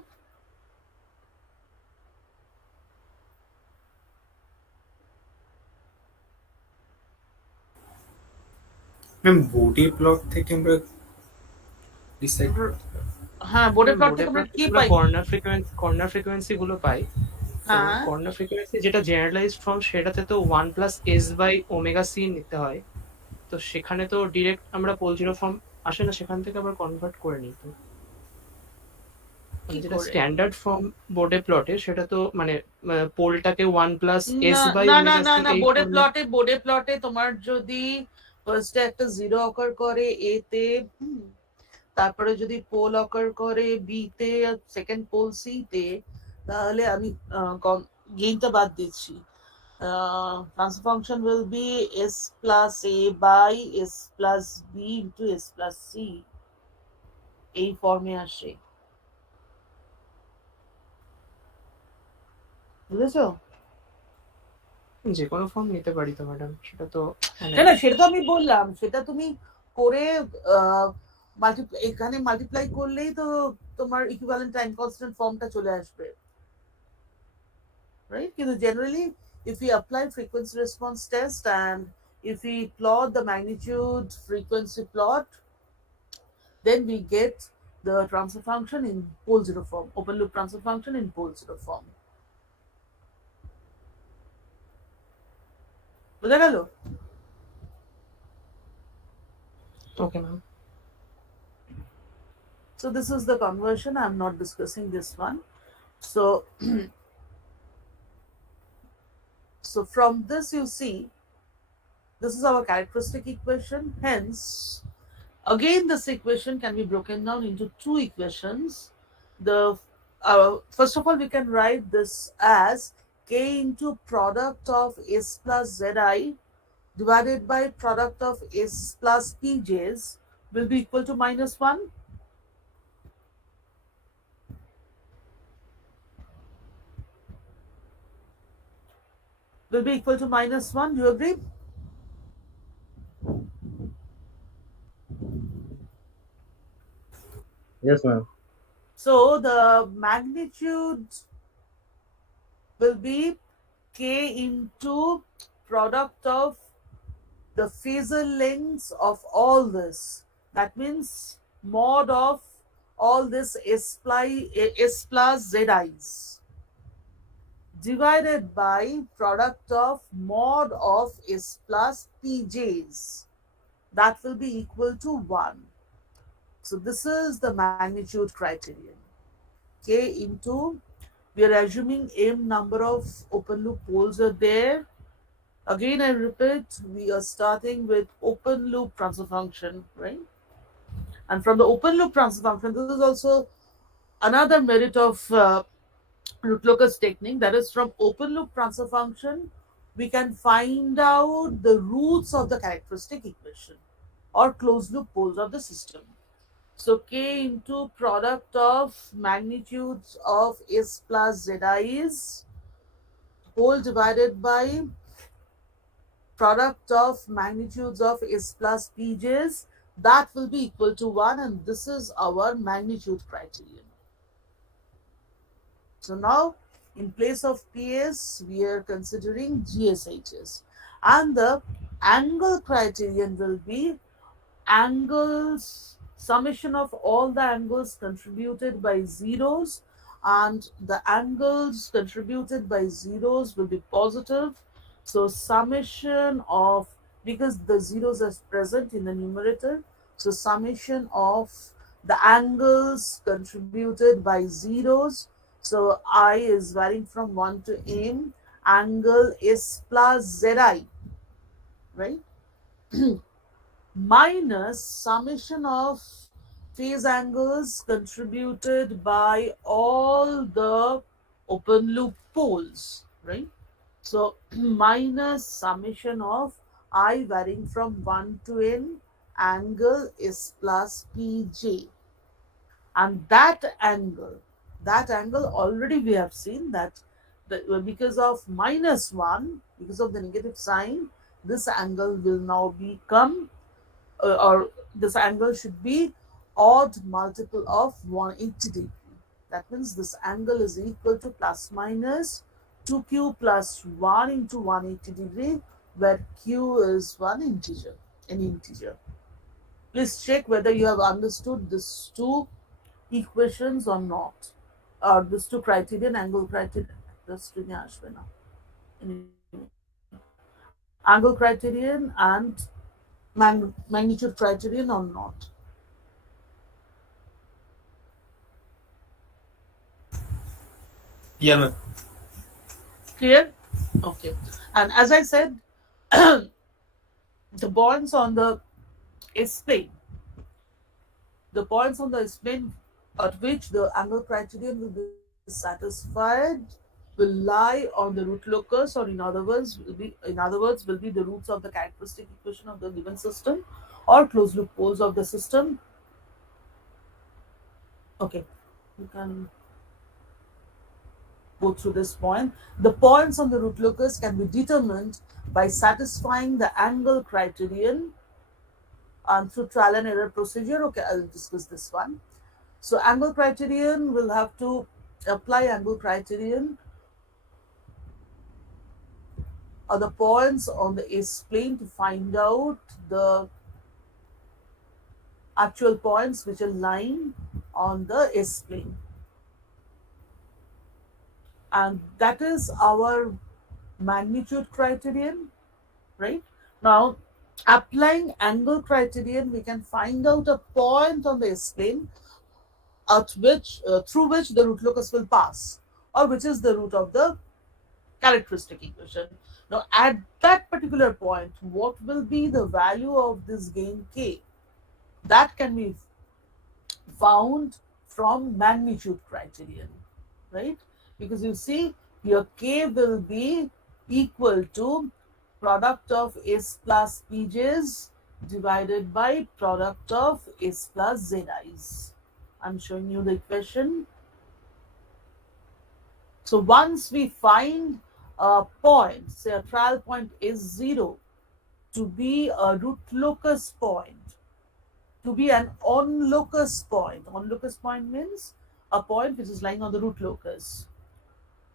Ma'am body plot থেকে আমরা decide হ্যাঁ, বোর্ডে প্লট থেকে আমরা কি পাই? কর্নার ফ্রিকোয়েন্সি গুলো পাই। হ্যাঁ, কর্নার ফ্রিকোয়েন্সি যেটা জেনারেলাইজড ফর্ম সেটাতে তো 1 plus s by omega c নিতে হয়, তো সেখানে তো ডিরেক্ট আমরা পোল জিরো ফর্ম আসে না, সেখান থেকে আবার কনভার্ট করে নিই। তো যেটা স্ট্যান্ডার্ড ফর্ম বোর্ডে প্লটে সেটা তো মানে পোলটাকে 1 প্লাস এস বাই না বোর্ডে প্লটে তোমার যদি ফার্স্টে একটা জিরো অকার করে এ তে, তারপরে যদি পোল অকার করে বি তে, সেকেন্ড পোল সি তে, তাহলে আমি গেইনটা বাদ দিচ্ছি। transfer function will be s plus a by s plus b into s plus c এই ফর্মে আসে বুঝেছো? যে কোনো ফর্ম নিতে পারি তো ম্যাডাম, সেটা তো মানে না না সেটা তো আমি বললাম, সেটা তুমি করে এখানে মাল্টিপ্লাই করলেই তো তোমার ইকুইভ্যালেন্ট টাইম কনস্ট্যান্ট ফর্মটা চলে আসবে, রাইট? কিন্তু generally if we apply frequency response test and if we plot the magnitude frequency plot, then we get the transfer function in pole zero form, open loop transfer function in pole zero form. বোঝা গেল? Okay ma'am. So this is the conversion. I'm not discussing this one. So so from this you see this is our characteristic equation. Hence, again this equation can be broken down into two equations. The first of all we can write this as k into product of s plus zi divided by product of s plus pj's will be equal to -1. Will be equal to -1. Do you agree? Yes, ma'am. So the magnitude will be k into product of the phasor lengths of all this. That means mod of all this s plus zi's divided by product of mod of s plus pj's. That will be equal to 1. So this is the magnitude criterion. K into, we are assuming m number of open loop poles are there. Again, I repeat, we are starting with open loop transfer function, right? And from the open loop transfer function, this is also another merit of Roots-Lucas technique. That is, from open loop transfer function, we can find out the roots of the characteristic equation or closed loop poles of the system. So k into product of magnitudes of s plus zi's whole divided by product of magnitudes of s plus pj's, that will be equal to 1, and this is our magnitude criterion. So now in place of ps we are considering gshs, and the angle criterion will be angles, summation of all the angles contributed by zeros, and the angles contributed by zeros will be positive. So summation of, because the zeros are present in the numerator, so summation of the angles contributed by zeros. So I is varying from 1 to m, angle s plus zi, right? Minus summation of phase angles contributed by all the open loop poles, right? So minus summation of I varying from 1 to n, angle s plus pj. And that angle already we have seen that because of -1, because of the negative sign, this angle will now become or this angle should be odd multiple of 180 degree. That means this angle is equal to plus minus 2q plus 1 into 180 degree, where q is an integer. Please check whether you have understood these two equations or not, or these two criterion, angle criterion. Angle criterion and magnitude criterion or not. Yeah, ma'am. Clear? Okay. And as I said, the points on the S-plane, at which the angle criterion will be satisfied will lie on the root locus, or in other words will be the roots of the characteristic equation of the given system or closed loop poles of the system. Okay, you can go through this point. The points on the root locus can be determined by satisfying the angle criterion and through trial and error procedure. Okay, I'll discuss this one. So angle criterion, will have to apply angle criterion or the points on the S plane to find out the actual points which are lying on the S plane. And that is our magnitude criterion, right? Now, applying angle criterion, we can find out a point on the S plane at which through which the root locus will pass, or which is the root of the characteristic equation. Now, at that particular point, what will be the value of this gain k? That can be found from magnitude criterion, right? Because you see, your k will be equal to product of S plus pj's divided by product of S plus zi's. I'm showing you the equation. So once we find a point, say a trial point is 0, to be a root locus point, to be an on locus point. On locus point means a point which is lying on the root locus,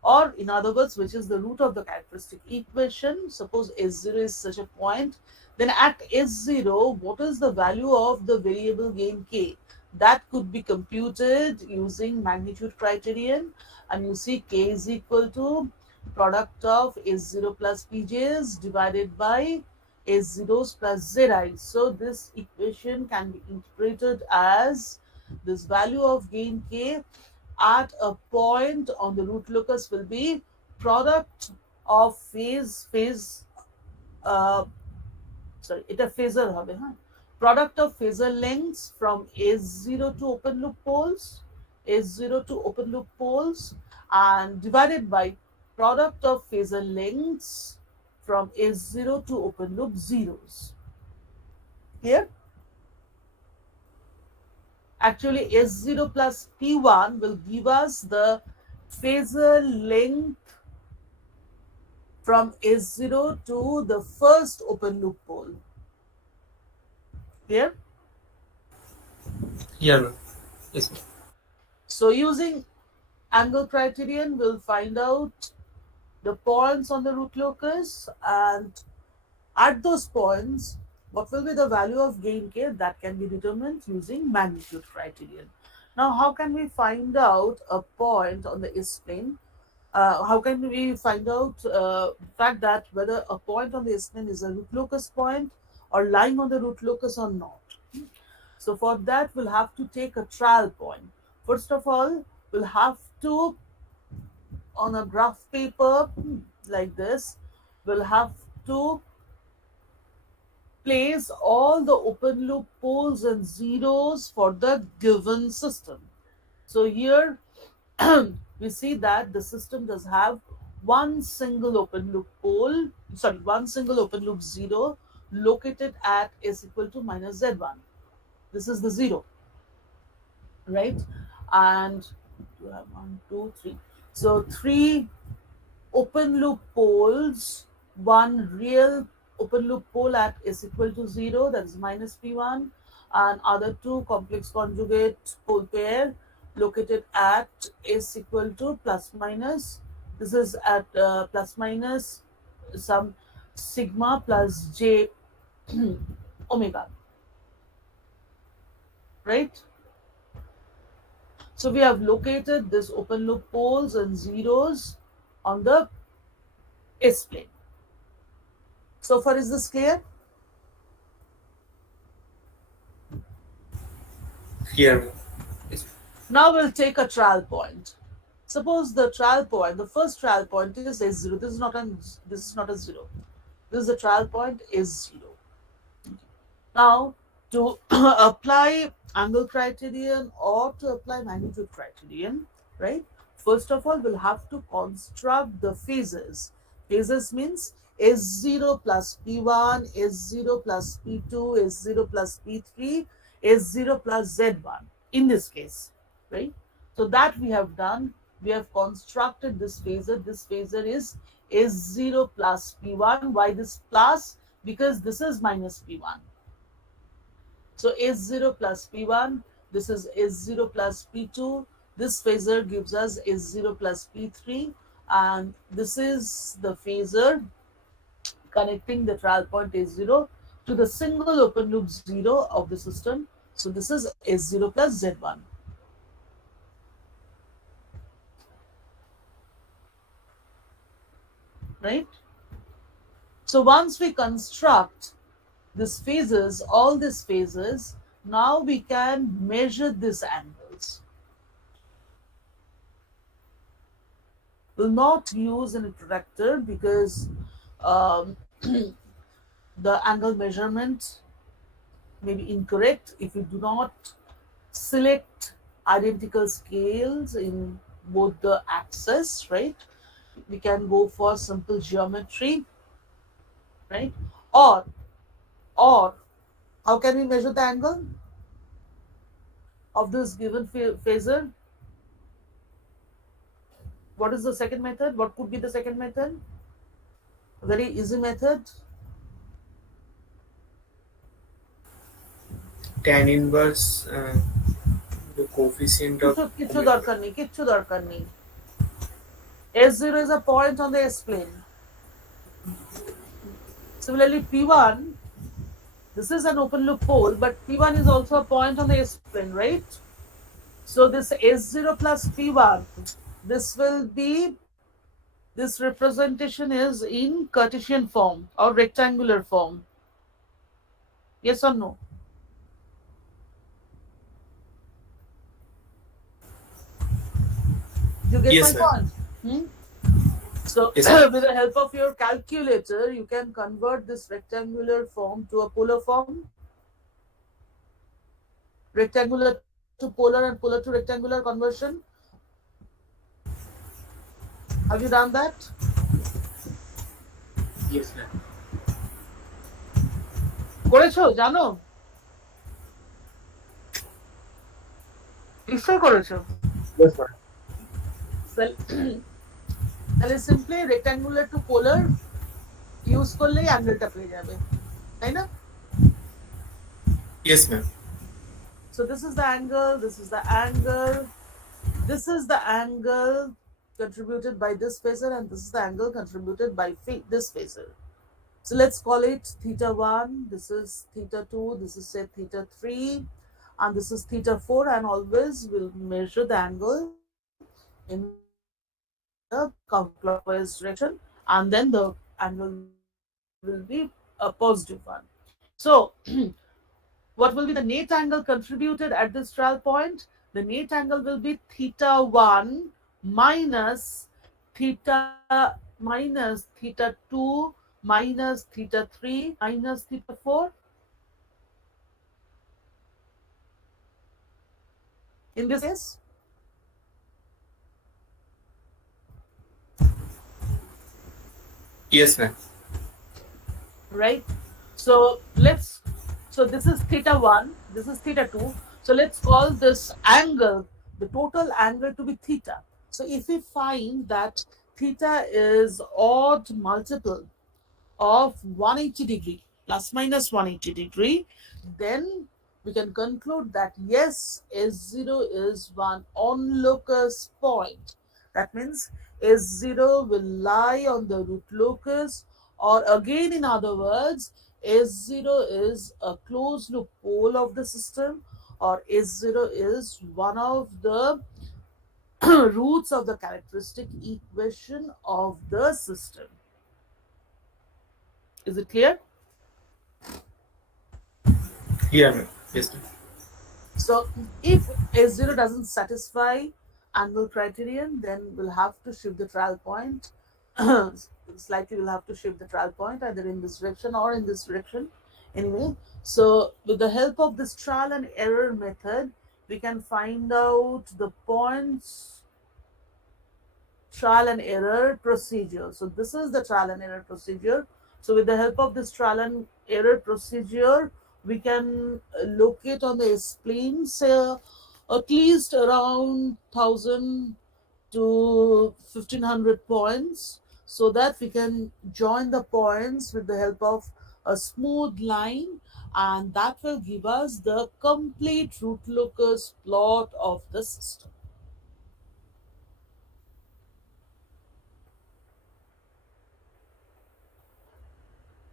or in other words, which is the root of the characteristic equation. Suppose S0 is such a point, then at S0, what is the value of the variable gain k? That could be computed using magnitude criterion, and you see k is equal to product of S0 plus pj's divided by S0's plus zi's. So this equation can be interpreted as this value of gain k at a point on the root locus will be product of এটা phasor হবে, হ্যাঁ, product of phasor lengths from S0 to open loop poles, S0 to open loop poles, and divided by product of phasor lengths from S0 to open loop zeros. Here, actually S0 plus P1 will give us the phasor length from S0 to the first open loop pole. Clear? Here, ma'am. Yes, ma'am. So using angle criterion, we'll find out the points on the root locus, and at those points, what will be the value of gain k? That can be determined using magnitude criterion. Now, how can we find out a point on the S plane? How can we find out the fact that whether a point on the S plane is a root locus point or lying on the root locus or not? So for that, we'll have to take a trial point. First of all, we'll have to, on a graph paper like this, we'll have to place all the open loop poles and zeros for the given system. So here we see that the system does have one single open loop zero located at S equal to minus Z1. This is the zero, right? And you have 1, 2, 3. So 3 open loop poles, one real open loop pole at S equal to 0, that is minus P1, and other 2 complex conjugate pole pair located at S equal to plus minus. This is at plus minus some sigma plus j omega, right? So we have located this open loop poles and zeros on the S plane. So far, is this clear? Here, ma'am. Yes, ma'am. Now we'll take a trial point. Suppose the trial point, the first trial point is S0. This is not a 0. This is the trial point S0. Now, to apply angle criterion or to apply magnitude criterion, right? first of all, we'll have to construct the phases. Phases means S0 plus P1, S0 plus P2, S0 plus P3, S0 plus Z1 in this case, right? So that we have done. We have constructed this phasor. This phasor is S0 plus P1. Why this plus? Because this is minus P1. So S0 plus P1, this is S0 plus P2. This phasor gives us S0 plus P3, and this is the phasor connecting the trial point S0 to the single open loop 0 of the system. So this is S0 plus Z1. Right? So once we construct these phases, all these phases, now we can measure these angles. Will not use an protractor because the angle measurement may be incorrect if you do not select identical scales in both the axes, right? We can go for simple geometry, right? Or how can we measure the angle of this given phasor? What is the second method? What could be the second method? A very easy method. Tan inverse the coefficient of কিচ্ছু দরকার নেই S0 is a point on the S plane. Similarly, P1, this is an open loop pole, but P1 is also a point on the S plane, right? So this S0 plus P1, this representation is in Cartesian form or rectangular form. Yes or no? You get Yes, my sir. point? So Yes, sir. with the help of your calculator, you can convert this rectangular form to a polar form. Rectangular to polar and polar to rectangular conversion. Have you done that? Yes, ma'am. করেছো জানো? নিশ্চয় করেছো। Yes, ma'am. তাহলে simply rectangular two পোলার use করলেই অ্যাঙ্গেলটা পেয়ে যাবে, তাই না? Yes, ma'am. So this is the angle, this is the angle, this is the angle contributed by this phasor, and this is the angle contributed by this phasor. So let's call it theta 1, this is theta 2, this is say theta 3, and this is theta 4, and always we'll measure the angle in the counterclockwise direction, and then the angle will be a positive one. So what will be the net angle contributed at this trial point? The net angle will be theta 1 minus theta 2 minus theta 3 minus theta 4. In this case, Yes, ma'am. right? So this is theta 1, this is theta 2. So let's call this angle, the total angle, to be theta. So if we find that theta is odd multiple of 180 degree, plus minus 180 degree, then we can conclude that yes, S0 is one on-locus point. That means S0 will lie on the root locus, or again in other words, S0 is a closed loop pole of the system, or S0 is one of the roots of the characteristic equation of the system. Is it clear? Here, ma'am. Yes, ma'am. So if S0 doesn't satisfy angle criterion, then we'll have to shift the trial point. Slightly we'll have to shift the trial point either in this direction or in this direction. Anyway, so with the help of this trial and error method, we can find out the points trial and error procedure. So this is the trial and error procedure. So with the help of this trial and error procedure, we can locate on the S-planes at least around 1000 to 1500 points, so that we can join the points with the help of a smooth line, and that will give us the complete root locus plot of the system.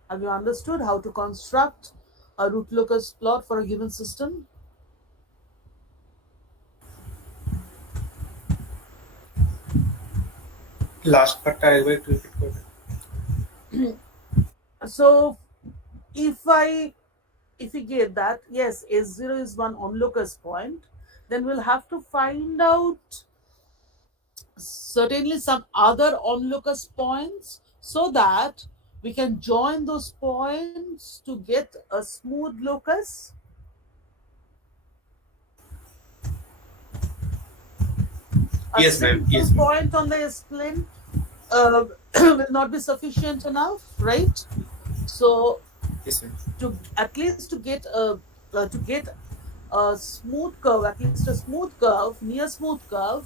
Have you understood how to construct a root locus plot for a given system? Last part I will repeat it. So if we get that yes, S0 is one onlocus point, then we'll have to find out certainly some other onlocus points, so that we can join those points to get a smooth locus. A Yes, ma'am. simple Yes, ma'am. point on the S-plane will not be sufficient enough, right? So Yes, ma'am. to at least to get a smooth curve, at least a smooth curve, near smooth curve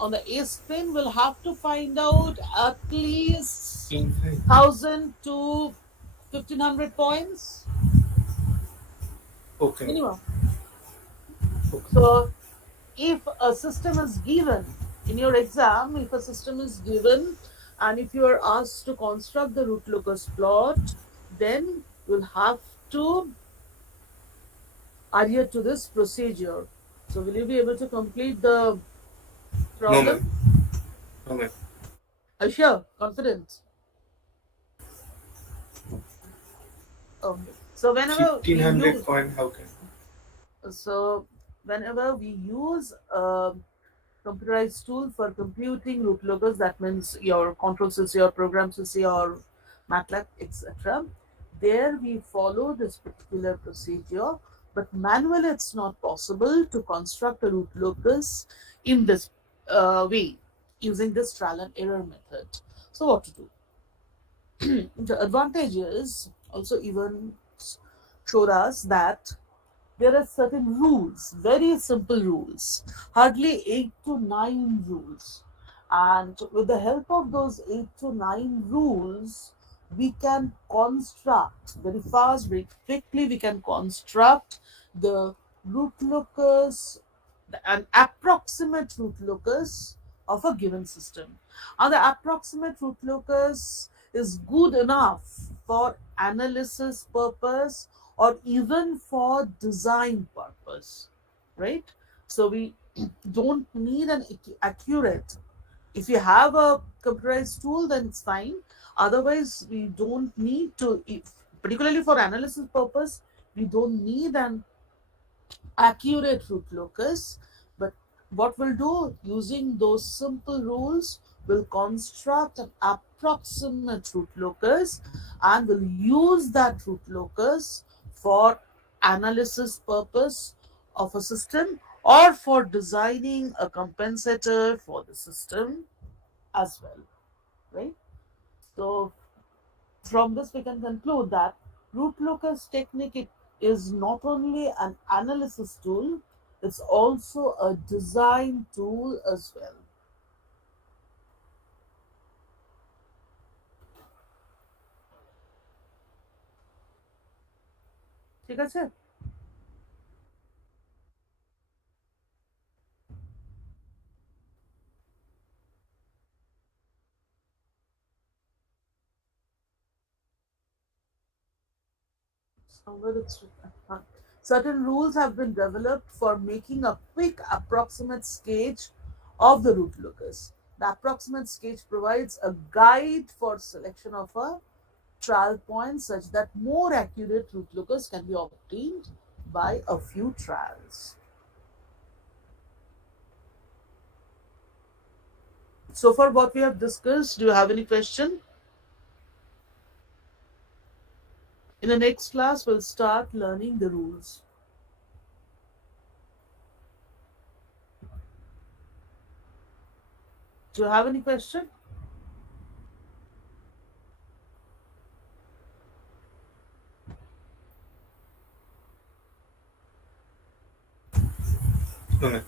on the S-plane, we'll have to find out at least In 1000 to 1500 points okay. minimum. Okay. So if a system is given in your exam, if a system is given and if you are asked to construct the root locus plot, then you'll have to adhere to this procedure. So will you be able to complete the No, problem? ma'am. No, ma'am. Are you sure? Confident? Okay. So whenever we 1500 use, point, how can? so whenever we use a computerized tool for computing root locus, that means your control CC, your program CC, or MATLAB, etc. There we follow this particular procedure, but manually it's not possible to construct a root locus in this way using this trial and error method. So what to do? The advantage is also even showed us that there are certain rules, very simple rules, hardly 8 to 9 rules. And with the help of those 8 to 9 rules, we can construct very fast, very quickly, we can construct the root locus, an approximate root locus of a given system. And the approximate root locus is good enough for analysis purpose or even for design purpose, right? So we don't need an accurate. If you have a computerized tool, then it's fine. Otherwise, we don't need to, particularly for analysis purpose, we don't need an accurate root locus. But what we'll do, using those simple rules, we'll construct an approximate root locus, and we'll use that root locus for analysis purpose of a system or for designing a compensator for the system as well, right? So from this we can conclude that root locus technique is not only an analysis tool, it's also a design tool as well. ঠিক আছে? Somewhere it's written. Certain rules have been developed for making a quick approximate sketch of the root locus. The approximate sketch provides a guide for selection of a trial point such that more accurate root locus can be obtained by a few trials. So far what we have discussed, do you have any question? In the next class, we'll start learning the rules. Do you have any question? No, ma'am.